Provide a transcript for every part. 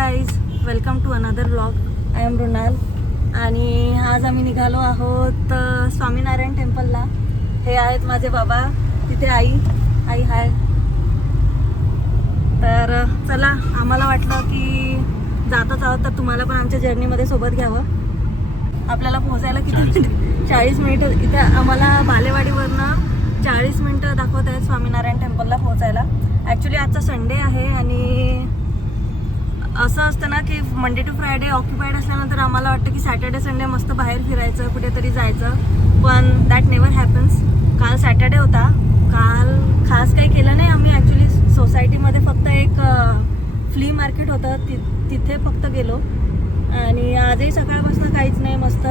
Guys, welcome to another vlog. I am Runal आणि आज आम्ही निघालो आहोत स्वामीनारायण टेम्पलला. हे आहेत माझे बाबा, तिथे आई हाय. तर चला, आम्हाला वाटलं की जातच आहोत तर तुम्हाला पण आमच्या जर्नीमध्ये सोबत घ्यावं. आपल्याला पोहोचायला किती मिनिट? 40 मिनिटं. इथे आम्हाला बालेवाडीवरनं 40 मिनिटं दाखवत आहेत स्वामीनारायण टेम्पलला पोहोचायला. ॲक्च्युली आजचा संडे आहे आणि असं असतं ना की मंडे टू फ्रायडे ऑक्युपाईड असल्यानंतर आम्हाला वाटतं की सॅटर्डे संडे मस्त बाहेर फिरायचं, कुठेतरी जायचं, पण दॅट नेवर हॅपन्स. काल सॅटर्डे होता, काल खास काही केलं नाही आम्ही. ॲक्च्युली सोसायटीमध्ये फक्त एक फ्ली मार्केट होतं, तिथे फक्त गेलो. आणि आजही सकाळपासून काहीच नाही, मस्त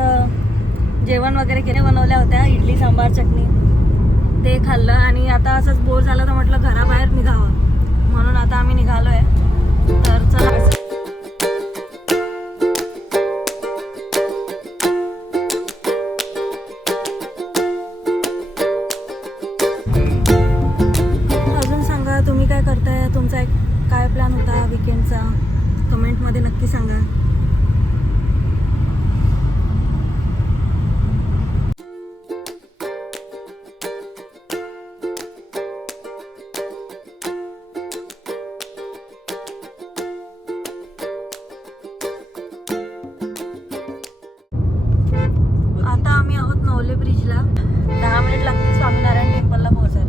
जेवण वगैरे केले, बनवल्या होत्या इडली सांबार चटणी, ते खाल्लं. आणि आता असंच बोर झालं तर म्हटलं घराबाहेर निघावं, म्हणून आता आम्ही निघालो आहे. तर चला, अजून सांगा तुम्ही काय करताय, तुमचा एक काय प्लॅन होता विकेंडचा, कमेंटमध्ये नक्की सांगा. आता आम्ही आहोत नवले ब्रिजला. 10 मिनिट लागतील स्वामीनारायण टेम्पलला पोहोचायला.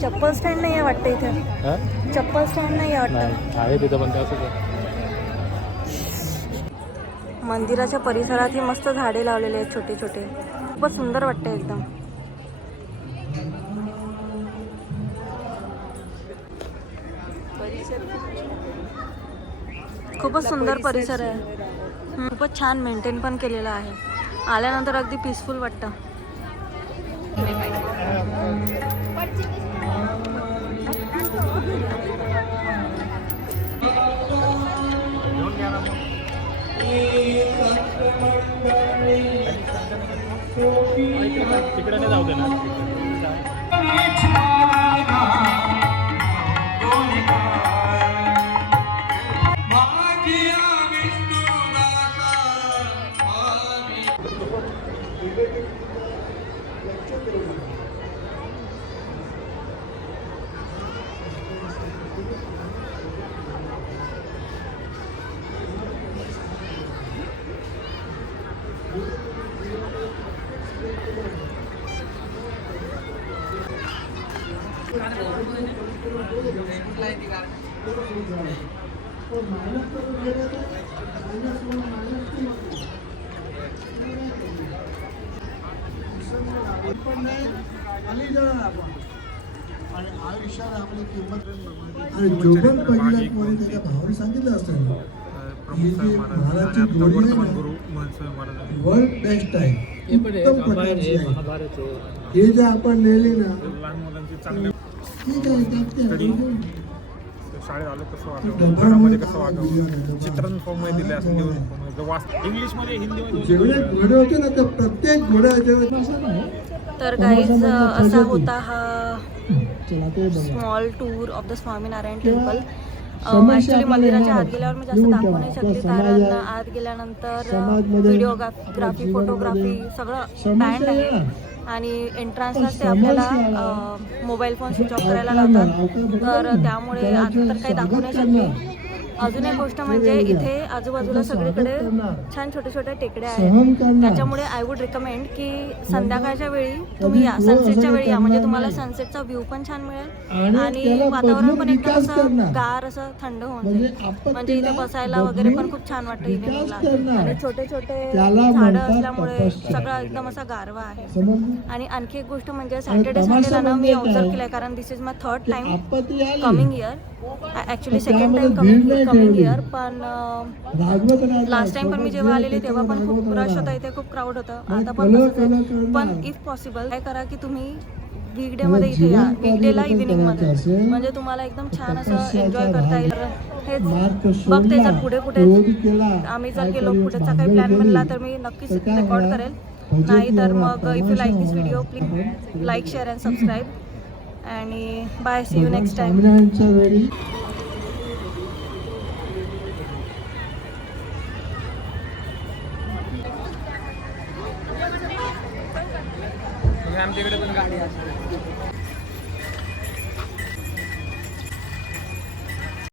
चप्पल स्टँड नाही आहे वाटतं इथे. चप्पल स्टँड नाही आहे वाटतं. आहे तिथं, पण असं मंदिराच्या परिसरातही मस्त झाडे लावलेले आहेत छोटे छोटे. खूपच सुंदर वाटतं एकदम. खूपच सुंदर परिसर आहे. खूपच छान मेंटेन पण केलेलं आहे. आल्यानंतर अगदी पीसफुल वाटतं. तिकडे नाही जाऊ दे ना. आणि जोगन पहिल्या कोणी त्याच्या भावाने सांगितलं असतं ही जी महाराजची जोडी आहे ना, वर्ल्ड बेस्ट आहे, उत्तम प्रकारची आहे. हे जे आपण नेली ना, ठीक आहे, त्यात ते शाळेत आलो कसं वाटलं, घरामध्ये कसं वाटलं, चित्रण फॉर्म मध्ये दिले असं इंग्लिश मध्ये, हिंदी मध्ये जेवढे घोडे होते ना, तर प्रत्येक घोड्याच्या. तर गाईज, असा होता हा small tour of the Swaminarayan temple. Actually मंदिराच्या आत गेल्यावर मी जास्त दाखवू नाही शकते, कारण आत गेल्यानंतर व्हिडिओग्राफी, फोटोग्राफी सगळं बँड आहे. आणि एंट्रन्सलाच ते आपल्याला मोबाईल फोन स्विच ऑफ करायला लावतात, तर त्यामुळे आता तर काही दाखवू नाही शकते. अजून एक गोष्ट म्हणजे इथे आजूबाजूला सगळीकडे छान छोटे छोटे टेकड्या आहेत, त्याच्यामुळे आय वुड रिकमेंड की संध्याकाळच्या वेळी तुम्ही या, सनसेटच्या वेळी या, म्हणजे तुम्हाला सनसेटचा व्ह्यू पण छान मिळेल आणि वातावरण पण एकदम असं गार, असं थंड होऊन जाईल. म्हणजे इथे बसायला वगैरे पण खूप छान वाटतं इव्हिनिंगला. आणि छोटे छोटे झाडं असल्यामुळे सगळं एकदम असा गारवा आहे. आणि आणखी एक गोष्ट म्हणजे सॅटर्डे संडेला ना मी ऑब्झर्व केलं आहे, कारण this is my 3rd time coming year. Actually 2nd time coming year, पण लास्ट टाइम पण मी जेव्हा आलेली तेव्हा पण खूप रश होता, इथे खूप क्राऊड होतं. आता पण तसंच आहे. पण इफ पॉसिबल काय करा की तुम्ही वीकडेमध्ये इथे या, वीकडेला इव्हिनिंगमध्ये, म्हणजे तुम्हाला एकदम छान असं एन्जॉय करता येईल. हेच बघते जर पुढे कुठे आम्ही जर गेलो पुढेचा काही प्लॅन बनला तर मी नक्कीच रेकॉर्ड करेल. नाही तर मग if you like this video please like share and subscribe आणि bye, see you next time. आमच्याकडे पण गाडी असते.